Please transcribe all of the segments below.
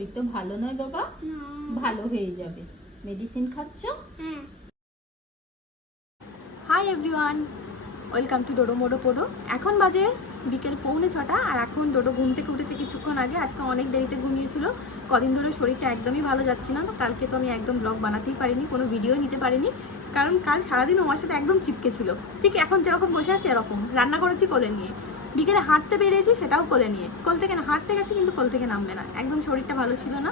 শরীর তো ভালো নয় বাবা? ভালো হয়ে যাবে। মেডিসিন খাচ্ছ? হ্যাঁ। Hi everyone welcome to Dodo মোডো পোডো এখন বাজে বিকেল পৌনে ছটা আর এখন ডোডো ঘুম থেকে উঠেছে কিছুক্ষণ আগে। আজকে অনেক দেরিতে ঘুমিয়েছিল। কদিন ধরে শরীরটা একদমই ভালো যাচ্ছে না কালকে তো আমি একদম ব্লগ বানাতেই পারিনি কোনো ভিডিও নিতে পারিনি। কারণ কাল সারাদিন আমার সাথে একদম চিপকে ছিল। ঠিক এখন যেরকম বসে আছে এরকম। রান্না করেছি কোলে নিয়ে। বিকেলে হাঁটতে বেরিয়েছি সেটাও কোলে নিয়ে। কোল থেকে না, হাঁটতে গেছি কিন্তু কোল থেকে নামবে না। একদম শরীরটা ভালো ছিল না।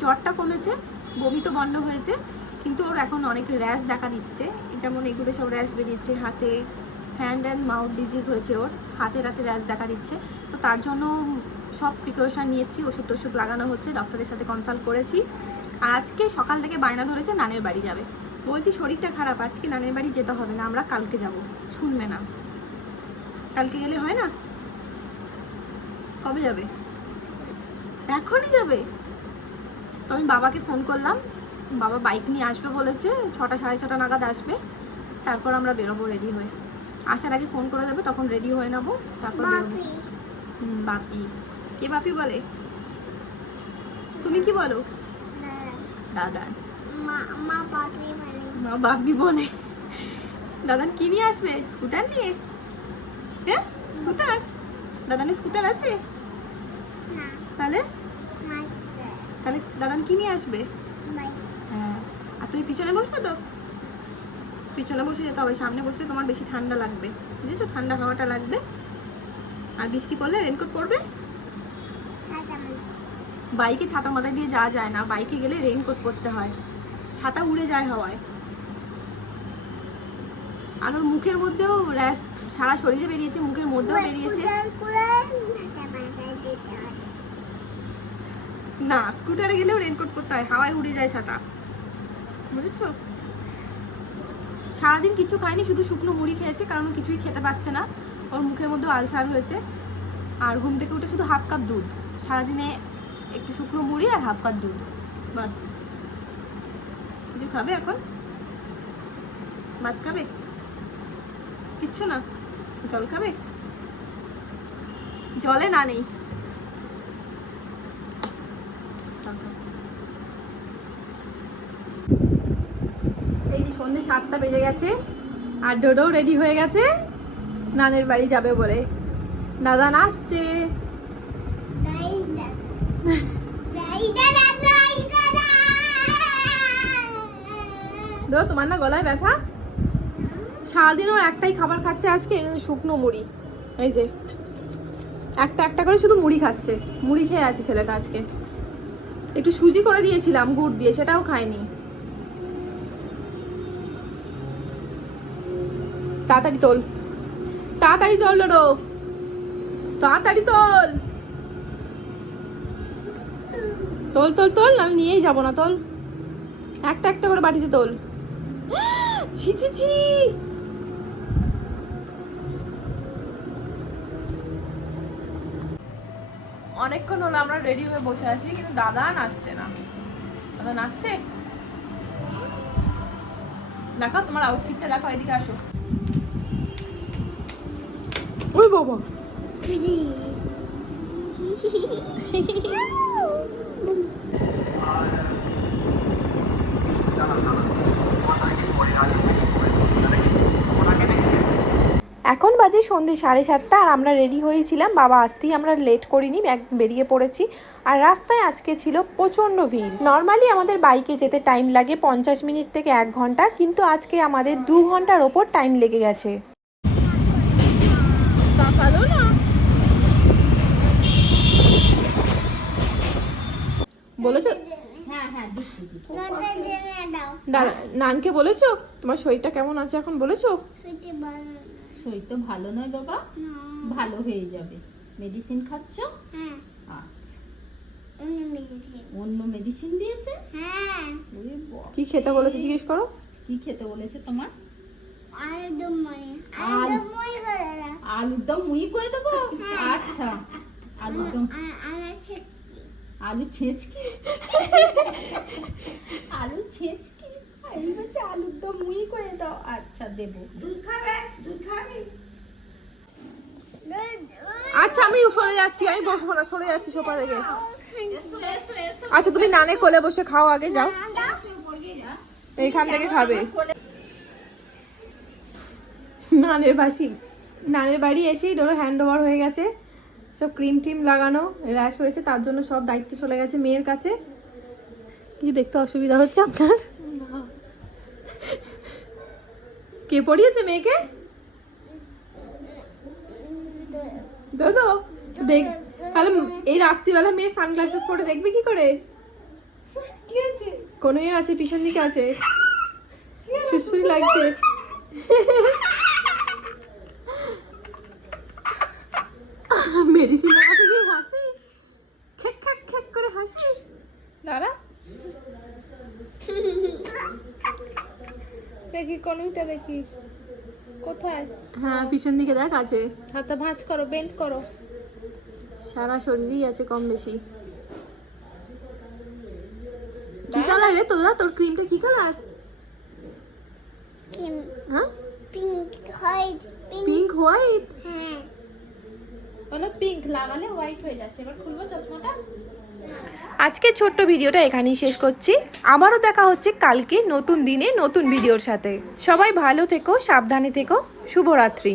জ্বরটা কমেছে, বমি তো বন্ধ হয়েছে, কিন্তু ওর এখন অনেক র্যাশ দেখা দিচ্ছে। যেমন এগুলো সব র্যাশ বেরিয়েছে, হাতে হ্যান্ড অ্যান্ড মাউথ ডিজিজ হয়েছে ওর। হাতে হাতে র্যাশ দেখা দিচ্ছে। তো তার জন্য সব প্রিকশন নিয়েছি, ওষুধ টষুধ লাগানো হচ্ছে ডক্টরের সাথে কনসাল্ট করেছি। আর আজকে সকাল থেকে বায়না ধরেছে, নানের বাড়ি যাবে। বলছি শরীরটা খারাপ, আজকে নানের বাড়ি যেতে হবে না, আমরা কালকে যাব। শুনবে না। কালকে গেলে হয় না? কবে যাবে? এখনই যাবে? তো আমি বাবাকে ফোন করলাম। বাবা বাইক নিয়ে আসবে বলেছে ছটা সাড়ে ছটা নাগাদ আসবে। তারপর আমরা বেরোবো রেডি হয়ে। আসার আগে ফোন করে দেবে তখন রেডি হয়ে নেব। তারপর বাপি। কে বাপি বলে? তুমি কি বলো? দাদা। মা মা বাপি মা বাপি বলে। দাদান কি নিয়ে আসবে? স্কুটার নিয়ে? হ্যাঁ স্কুটার। দাদানের স্কুটার আছে? তাহলে? তাহলে দাদান কি নিয়ে আসবে? হ্যাঁ। আর তুমি পিছনে বসবে তো? পিছনে বসে যেতে হবে সামনে বসলে তোমার বেশি ঠান্ডা লাগবে। বুঝেছ? ঠান্ডা হাওয়াটা লাগবে। আর বৃষ্টি পড়লে রেনকোট পরবে টাটা বাইকে ছাতা মাথায় দিয়ে যাওয়া যায় না। বাইকে গেলে রেইনকোট পরতে হয়। ছাতা উড়ে যায় হাওয়ায়। আর ওর মুখের মধ্যেও র্যাশ, সারা শরীরে বেরিয়েছে, মুখের মধ্যেও বেরিয়েছে। না, স্কুটারে গেলেও রেনকোট পরতে হয়, হাওয়ায় উড়ে যায় ছাতা। বুঝেছ? সারাদিন কিছু খায়নি, শুধু শুকনো মুড়ি খেয়েছে, কারণ কিছুই খেতে পাচ্ছে না। ওর মুখের মধ্যে আলসার হয়েছে। আর ঘুম থেকে উঠে শুধু হাফ কাপ দুধ। সারাদিনে একটু শুকনো মুড়ি আর হাফ কাপ দুধ, বাস। কিছু খাবে এখন? ভাত খাবে? কিচ্ছু না। জল খাবে? জলে না নেই। এই যে সন্ধ্যে সাতটা বেজে গেছে আর ডোডো রেডি হয়ে গেছে। নানের বাড়ি যাবে বলে। দাদা না আসছে তোমার না গলায় ব্যথা। সারাদিন ও একটাই খাবার খাচ্ছে আজকে শুকনো মুড়ি। এই যে, একটা একটা করে শুধু মুড়ি খাচ্ছে। মুড়ি খেয়ে আছে ছেলেটা আজকে। একটু সুজি করে দিয়েছিলাম, গুড় দিয়ে, সেটাও খায়নি। তাড়াতাড়ি তোল। তাড়াতাড়ি তোল, ডোডো। তাড়াতাড়ি তোল। তোল তোল তোল না নিয়েই যাব না, তোল। একটা একটা করে বাটিতে তোল। ছি ছি ছি। অনেকক্ষণ হলো আমরা রেডি হয়ে বসে আছি কিন্তু দাদা নাচছে না। দাদা নাচছে? দেখো তোমার আউটফিটটা দেখো এদিকে আসো। ওই বাবা। এখন বাজে সন্ধে সাড়ে সাতটা আর আমরা রেডি হয়েছিলাম। বাবা আসতেই আমরা লেট করিনি এক- বেরিয়ে পড়েছি। আর রাস্তায় আজকে ছিল প্রচণ্ড ভিড়। নর্মালি আমাদের বাইকে যেতে টাইম লাগে পঞ্চাশ মিনিট থেকে এক ঘণ্টা কিন্তু আজকে আমাদের দু ঘণ্টার ওপর টাইম লেগে গেছে। বলেছ? হ্যাঁ হ্যাঁ নানকে বলেছ? তোমার শরীরটা কেমন আছে এখন বলেছ? শরীর তো ভালো নয় বাবা। ভালো হয়ে যাবে। মেডিসিন খাচ্ছ? হ্যাঁ। আচ্ছা। অন্য মেডিসিন দিয়েছে? হ্যাঁ। কি খেতে বলেছে জিজ্ঞেস করো? কি খেতে বলেছে তোমার? আলুর দম মুই করে দেবো? হ্যাঁ। আচ্ছা। আলুর দম আলু ছেঁচকি? আলু ছেঁচকি? আমি বলছি আলুর দম মুই করে দাও। আচ্ছা দেবো। দুধ খাবে? দুধ খাবি? আচ্ছা আমি সরে যাচ্ছি আমি বসবো না সরে যাচ্ছি সোফা থেকে। আচ্ছা তুমি নানে কোলে বসে খাও আগে যাও। এইখান থেকে খাবে। নানের বাসি নানের বাড়ি এসেই ধরো হ্যান্ড ওভার হয়ে গেছে। সব ক্রিম টিম লাগানো র্যাশ হয়েছে তার জন্য সব দায়িত্ব চলে গেছে মেয়ের কাছে। কিছু দেখতে অসুবিধা হচ্ছে আপনার? কে পড়িয়েছে মেয়েকে? দাদা দেখ তাহলে এই রাত্রিবেলা মেয়ে সানগ্লাসেস পরে দেখবে কি করে? কোনো আছে। পিছন দিকে আছে। সুস্থ লাগছে। দেখি কোনটা দেখি। কোথায়? হ্যাঁ পিছন দিকে দেখ আছে। হাতটা ভাঁজ করো বেন্ড করো। সারা শরীরই আছে কম বেশি। কি কালার রে তোরা তোর ক্রিমটা কি কালার হ্যাঁ? পিঙ্ক হোয়াইট পিঙ্ক হোয়াইট হ্যাঁ। বলো পিঙ্ক লাগালে হোয়াইট হয়ে যাচ্ছে। এবার খুলবো চশমাটা। আজকে ছোট্ট ভিডিওটা এখানেই শেষ করছি। আবারও দেখা হচ্ছে কালকে নতুন দিনে নতুন ভিডিওর সাথে। সবাই ভালো থেকো, সাবধানে থেকো। শুভরাত্রি।